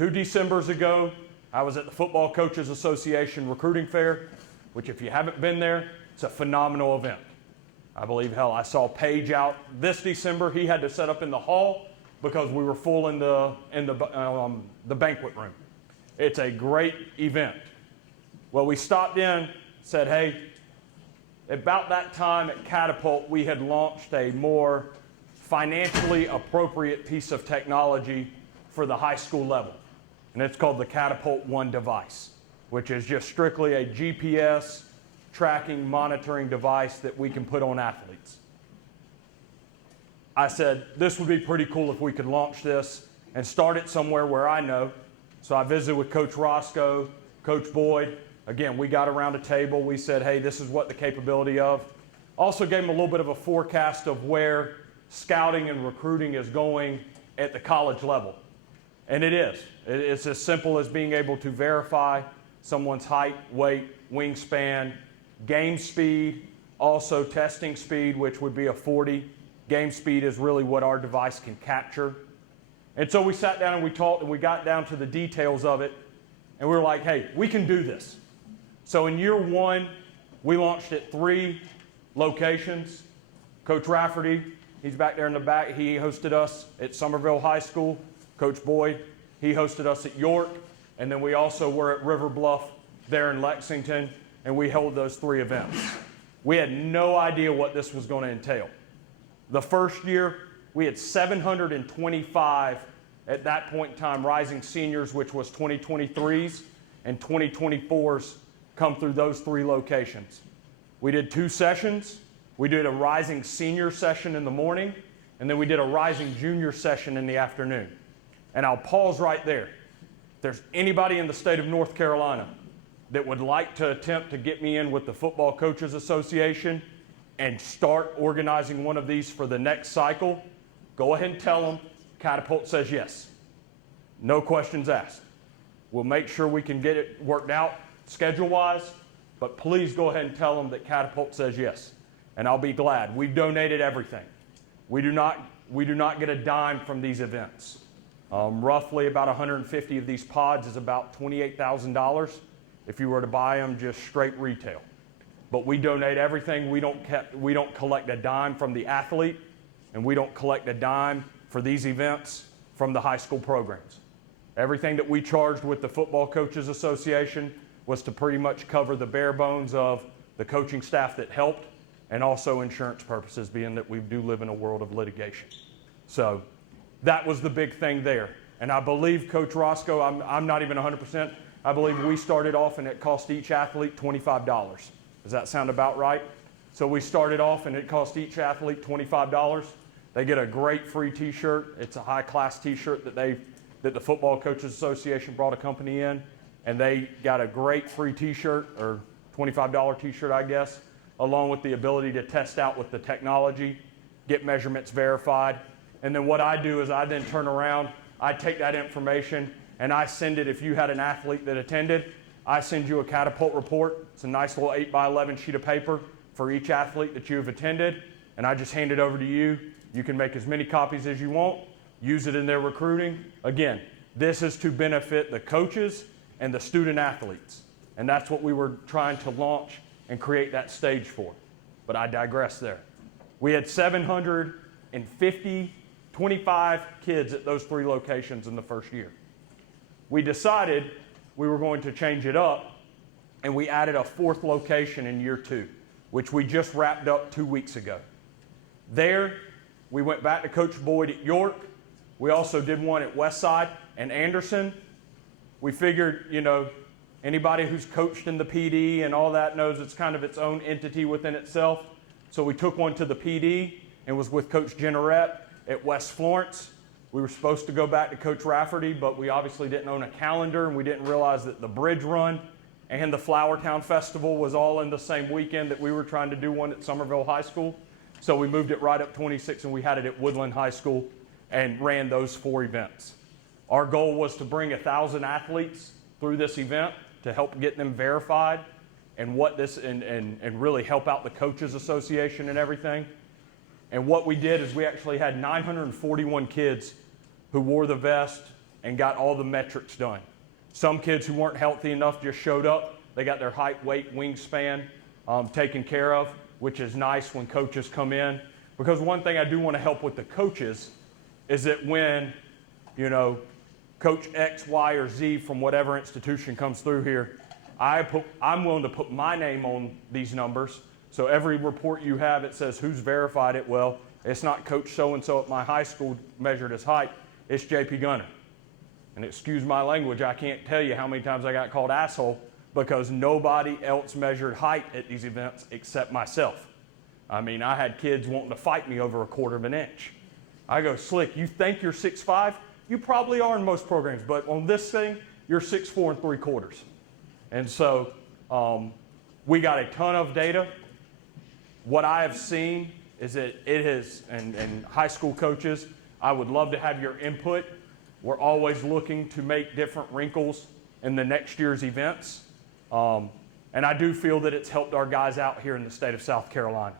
2 Decembers ago, I was at the Football Coaches Association Recruiting Fair, which if you haven't been there, it's a phenomenal event. I believe, hell, I saw Paige out this December. He had to set up in the hall because we were full in the banquet room. It's a great event. Well, we stopped in, said, hey, about that time at Catapult, we had launched a more financially appropriate piece of technology for the high school level. And it's called the Catapult One device, which is just strictly a GPS tracking, monitoring device that we can put on athletes. I said, this would be pretty cool if we could launch this and start it somewhere where I know. So I visited with Coach Roscoe, Coach Boyd. Again, we got around a table. We said, hey, this is what the capability of. Also gave them a little bit of a forecast of where scouting and recruiting is going at the college level. And it is. It's as simple as being able to verify someone's height, weight, wingspan, game speed, also testing speed, which would be a 40. Game speed is really what our device can capture. And so we sat down and we talked and we got down to the details of it. And we were like, hey, we can do this. So in year one, we launched at 3 locations. Coach Rafferty, he's back there in the back. He hosted us at Somerville High School. Coach Boyd, he hosted us at York. And then we also were at River Bluff there in Lexington. And we held those 3 events. We had no idea what this was going to entail. The first year, we had 725 at that point in time rising seniors, which was 2023s and 2024s, come through those 3 locations. We did 2 sessions. We did a rising senior session in the morning, and then we did a rising junior session in the afternoon. And I'll pause right there. If there's anybody in the state of North Carolina that would like to attempt to get me in with the Football Coaches Association and start organizing one of these for the next cycle, go ahead and tell them Catapult says yes. No questions asked. We'll make sure we can get it worked out schedule-wise, but please go ahead and tell them that Catapult says yes, and I'll be glad. We've donated everything. We do not get a dime from these events. Roughly about 150 of these pods is about $28,000 if you were to buy them just straight retail. But we donate everything. We don't collect a dime from the athlete, and we don't collect a dime for these events from the high school programs. Everything that we charged with the Football Coaches Association was to pretty much cover the bare bones of the coaching staff that helped, and also insurance purposes, being that we do live in a world of litigation. So that was the big thing there. And I believe Coach Roscoe, I'm not even 100%, I believe we started off and it cost each athlete $25. Does that sound about right? So we started off and it cost each athlete $25. They get a great free t-shirt. It's a high-class t-shirt that the Football Coaches Association brought a company in, and they got a great free t-shirt, or $25 t-shirt, I guess, along with the ability to test out with the technology, get measurements verified. And then what I do is I then turn around, I take that information, and I send it. If you had an athlete that attended, I send you a Catapult report. It's a nice little 8x11 sheet of paper for each athlete that you have attended, and I just hand it over to you. You can make as many copies as you want, use it in their recruiting. Again, this is to benefit the coaches and the student athletes, and that's what we were trying to launch and create that stage for. But I digress there. We had 25 kids at those 3 locations in the first year. We decided we were going to change it up, and we added a 4th location in year 2, which we just wrapped up 2 weeks ago. There, we went back to Coach Boyd at York. We also did one at Westside and Anderson. We figured, anybody who's coached in the PD and all that knows it's kind of its own entity within itself. So we took one to the PD and was with Coach Jennerette at West Florence. We were supposed to go back to Coach Rafferty, but we obviously didn't own a calendar, and we didn't realize that the Bridge Run and the Flowertown Festival was all in the same weekend that we were trying to do one at Somerville High School. So we moved it right up 26, and we had it at Woodland High School and ran those 4 events. Our goal was to bring 1,000 athletes through this event to help get them verified and and really help out the Coaches Association and everything. And what we did is we actually had 941 kids who wore the vest and got all the metrics done. Some kids who weren't healthy enough just showed up. They got their height, weight, wingspan taken care of, which is nice when coaches come in. Because one thing I do want to help with the coaches is that when, Coach X, Y, or Z from whatever institution comes through here, I'm willing to put my name on these numbers. So every report you have, it says who's verified it. Well, it's not Coach so-and-so at my high school measured his height. It's JP Gunter. And excuse my language, I can't tell you how many times I got called asshole because nobody else measured height at these events except myself. I mean, I had kids wanting to fight me over 1/4 of an inch. I go, Slick, you think you're 6'5"? You probably are in most programs, but on this thing, you're 6'4" 3/4. And so we got a ton of data. What I have seen is that it is, and high school coaches, I would love to have your input. We're always looking to make different wrinkles in the next year's events. And I do feel that it's helped our guys out here in the state of South Carolina.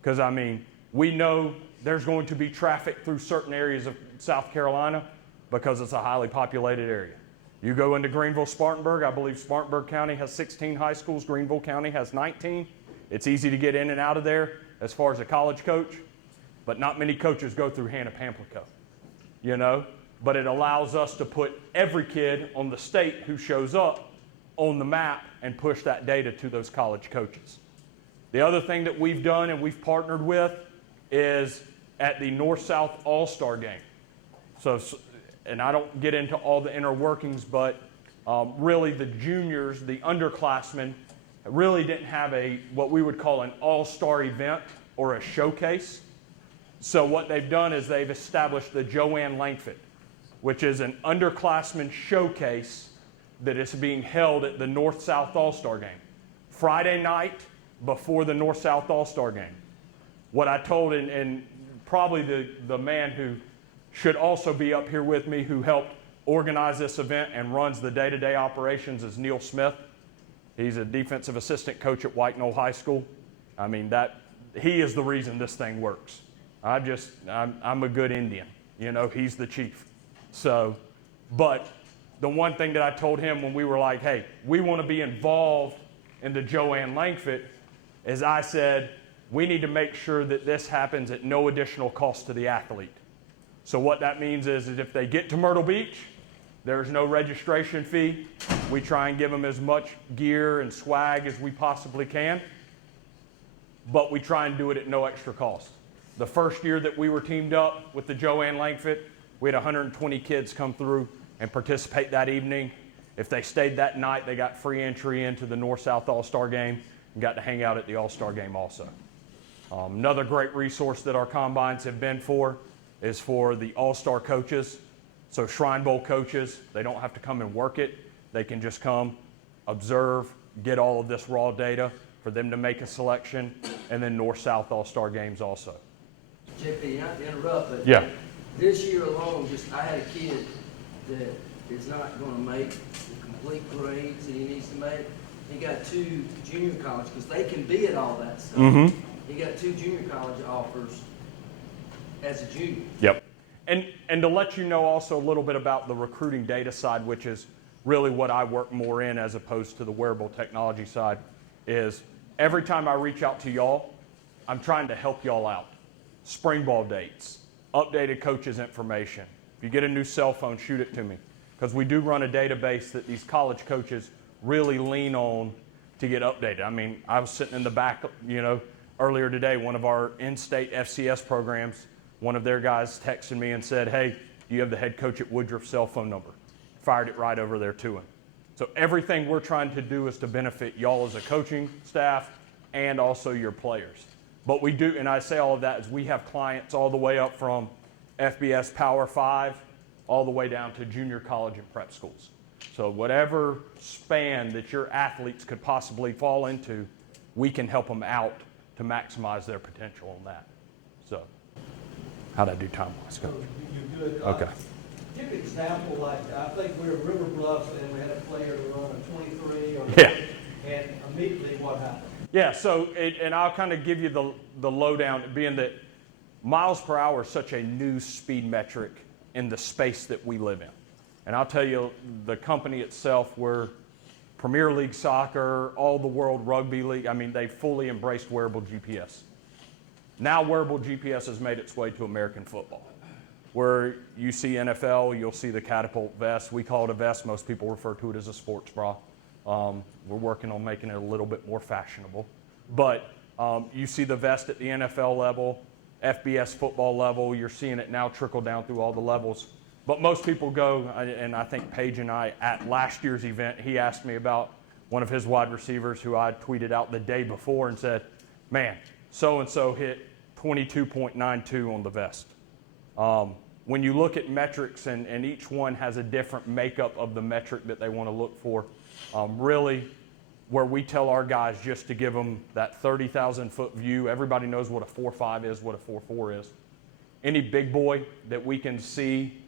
Because, I mean, we know there's going to be traffic through certain areas of South Carolina because it's a highly populated area. You go into Greenville, Spartanburg, I believe Spartanburg County has 16 high schools, Greenville County has 19. It's easy to get in and out of there as far as a college coach, but not many coaches go through Hannah-Pamplico, But it allows us to put every kid on the state who shows up on the map and push that data to those college coaches. The other thing that we've done and we've partnered with is at the North-South All-Star Game. So, and I don't get into all the inner workings, but really the juniors, the underclassmen, really didn't have what we would call an all-star event or a showcase. So what they've done is they've established the Joanne Langford, which is an underclassmen showcase that is being held at the North-South All-Star Game. Friday night before the North-South All-Star Game. What I told, and probably the man who should also be up here with me who helped organize this event and runs the day-to-day operations is Neil Smith. He's a defensive assistant coach at White Knoll High School. I mean, he is the reason this thing works. I'm a good Indian. He's the chief. So, but the one thing that I told him when we were like, hey, we want to be involved in the Joanne Langford, is I said, we need to make sure that this happens at no additional cost to the athlete. So what that means is that if they get to Myrtle Beach, there's no registration fee. We try and give them as much gear and swag as we possibly can, but we try and do it at no extra cost. The first year that we were teamed up with the Joanne Langford, we had 120 kids come through and participate that evening. If they stayed that night, they got free entry into the North-South All-Star Game and got to hang out at the All-Star Game also. Another great resource that our combines have been for is for the All-Star coaches. So Shrine Bowl coaches, they don't have to come and work it. They can just come, observe, get all of this raw data for them to make a selection, and then North-South All-Star games also. JP, not to interrupt, but yeah. This year alone, I had a kid that is not going to make the complete grades that he needs to make. He got 2 junior college, because they can be at all that stuff. Mm-hmm. He got 2 junior college offers as a junior. Yep. And to let you know also a little bit about the recruiting data side, which is really what I work more in as opposed to the wearable technology side, is every time I reach out to y'all, I'm trying to help y'all out. Spring ball dates, updated coaches information. If you get a new cell phone, shoot it to me. Because we do run a database that these college coaches really lean on to get updated. I mean, I was sitting in the back, earlier today, one of our in-state FCS programs, one of their guys texted me and said, hey, do you have the head coach at Woodruff's cell phone number? Fired it right over there to him. So everything we're trying to do is to benefit y'all as a coaching staff and also your players. But we do, and I say all of that is we have clients all the way up from FBS Power 5 all the way down to junior college and prep schools. So whatever span that your athletes could possibly fall into, we can help them out to maximize their potential on that. So how'd I do time-wise? So you're good. Okay. Give an example, like I think we're at River Bluff and we had a player run a 23 or Yeah. And immediately what happened? Yeah, so, and I'll kind of give you the lowdown, being that miles per hour is such a new speed metric in the space that we live in. And I'll tell you, the company itself, we're Premier League soccer, all the World Rugby League, I mean, they fully embraced wearable GPS. Now wearable GPS has made its way to American football. Where you see NFL, you'll see the Catapult vest. We call it a vest. Most people refer to it as a sports bra. We're working on making it a little bit more fashionable. But you see the vest at the NFL level, FBS football level. You're seeing it now trickle down through all the levels. But most people go, and I think Paige and I, at last year's event, he asked me about one of his wide receivers who I tweeted out the day before and said, man, so-and-so hit 22.92 on the vest. When you look at metrics, and each one has a different makeup of the metric that they want to look for, really where we tell our guys just to give them that 30,000-foot view. Everybody knows what a 4.5 is, what a 4.4 is. Any big boy that we can see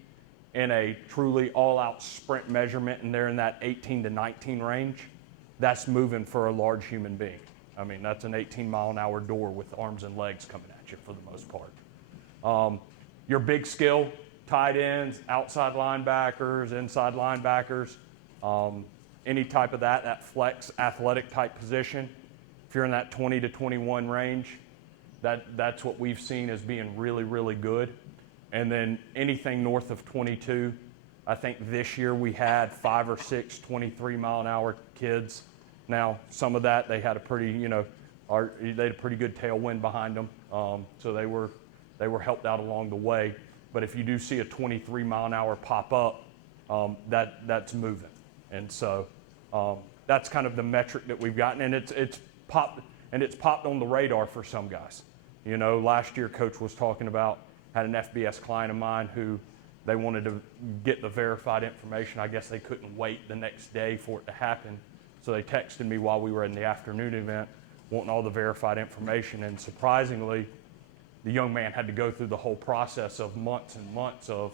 in a truly all-out sprint measurement, and they're in that 18 to 19 range, that's moving for a large human being. I mean, that's an 18-mile-an-hour door with arms and legs coming at you for the most part. Your big skill, tight ends, outside linebackers, inside linebackers, any type of that flex athletic type position, if you're in that 20 to 21 range, that's what we've seen as being really, really good. And then anything north of 22, I think this year we had 5 or 6 23-mile-an-hour kids. Now, some of that, they had a pretty, they had a pretty good tailwind behind them, so they were helped out along the way. But if you do see a 23-mile-an-hour pop up, that's moving. And so that's kind of the metric that we've gotten, and it's popped on the radar for some guys. Last year, Coach was talking about, had an FBS client of mine who they wanted to get the verified information. I guess they couldn't wait the next day for it to happen. So they texted me while we were in the afternoon event, wanting all the verified information. And surprisingly, the young man had to go through the whole process of months and months of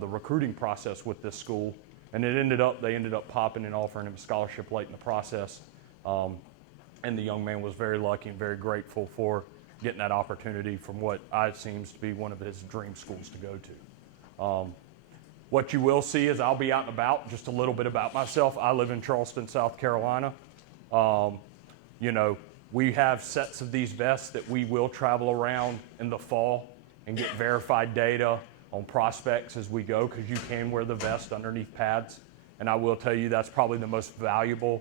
the recruiting process with this school. And they ended up popping and offering him a scholarship late in the process. And the young man was very lucky and very grateful for getting that opportunity from what seems to be one of his dream schools to go to. What you will see is I'll be out and about. Just a little bit about myself. I live in Charleston, South Carolina. We have sets of these vests that we will travel around in the fall and get verified data on prospects as we go, because you can wear the vest underneath pads. And I will tell you that's probably the most valuable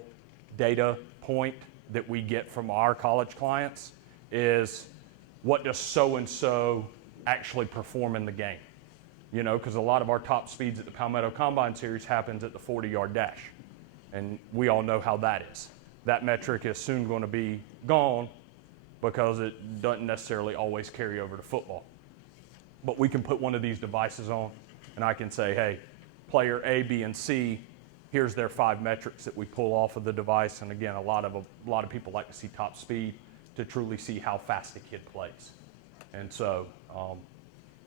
data point that we get from our college clients is what does so-and-so actually perform in the game? Because a lot of our top speeds at the Palmetto Combine Series happens at the 40-yard dash. And we all know how that is. That metric is soon going to be gone because it doesn't necessarily always carry over to football. But we can put one of these devices on, and I can say, hey, player A, B, and C, here's their 5 metrics that we pull off of the device. And again, a lot of people like to see top speed to truly see how fast the kid plays. And so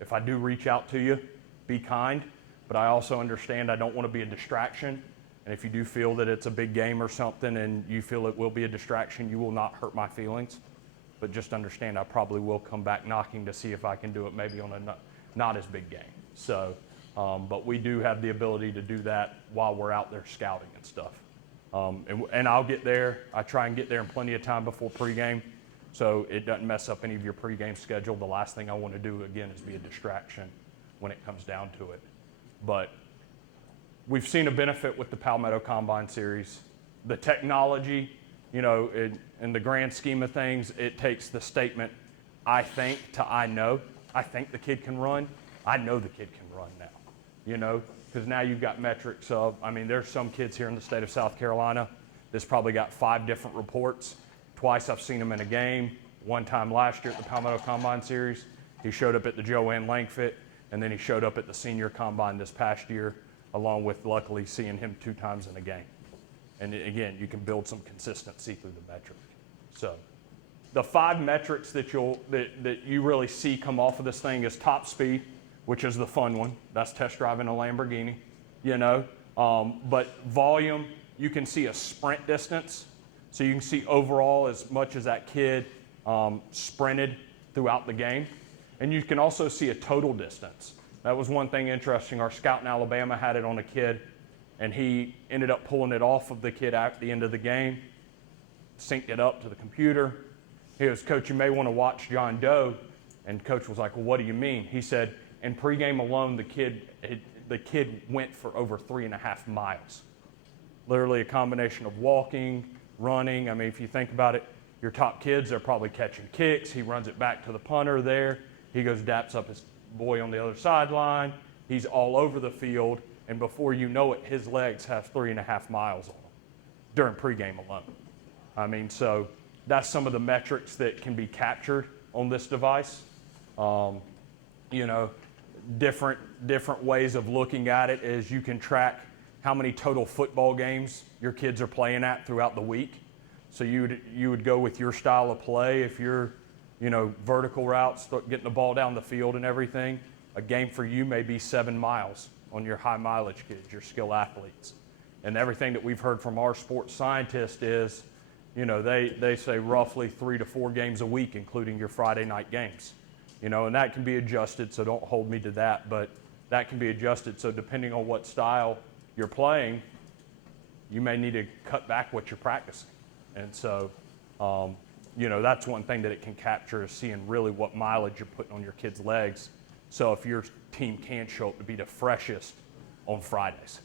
if I do reach out to you, be kind, but I also understand I don't want to be a distraction. And if you do feel that it's a big game or something and you feel it will be a distraction, you will not hurt my feelings. But just understand I probably will come back knocking to see if I can do it maybe on a not as big game. So, but we do have the ability to do that while we're out there scouting and stuff. And I'll get there. I try and get there in plenty of time before pregame, so it doesn't mess up any of your pregame schedule. The last thing I want to do, again, is be a distraction when it comes down to it. But we've seen a benefit with the Palmetto Combine Series. The technology, in the grand scheme of things, it takes the statement, I think, to I know. I think the kid can run. I know the kid can run now, because now you've got metrics of, there's some kids here in the state of South Carolina that's probably got 5 different reports. Twice I've seen him in a game. One time last year at the Palmetto Combine Series, he showed up at the Joanne Langford, and then he showed up at the senior combine this past year, along with luckily seeing him 2 times in a game. And again, you can build some consistency through the metric. So the 5 metrics that you really see come off of this thing is top speed, which is the fun one. That's test driving a Lamborghini, But volume, you can see a sprint distance. So you can see overall as much as that kid sprinted throughout the game. And you can also see a total distance. That was one thing interesting. Our scout in Alabama had it on a kid, and he ended up pulling it off of the kid at the end of the game, synced it up to the computer. He goes, "Coach, you may want to watch John Doe." And Coach was like, "Well, what do you mean?" He said, "In pregame alone, the kid went for over 3.5 miles. Literally a combination of walking, running. I mean, if you think about it, your top kids are probably catching kicks. He runs it back to the punter there. He goes, daps up his boy on the other sideline. He's all over the field. And before you know it, his legs have 3.5 miles on them during pregame alone. I mean, so that's some of the metrics that can be captured on this device. You know, different ways of looking at it is you can track how many total football games your kids are playing at throughout the week. So you would go with your style of play. If you're, you know, vertical routes, getting the ball down the field and everything, a game for you may be 7 miles on your high mileage kids, your skill athletes. And everything that we've heard from our sports scientists is, you know, they say roughly 3 to 4 games a week, including your Friday night games. You know, and that can be adjusted, so don't hold me to that, but that can be adjusted. So depending on what style you're playing, you may need to cut back what you're practicing. And so, you know, that's one thing that it can capture is seeing really what mileage you're putting on your kids' legs. So if your team can show up to be the freshest on Fridays.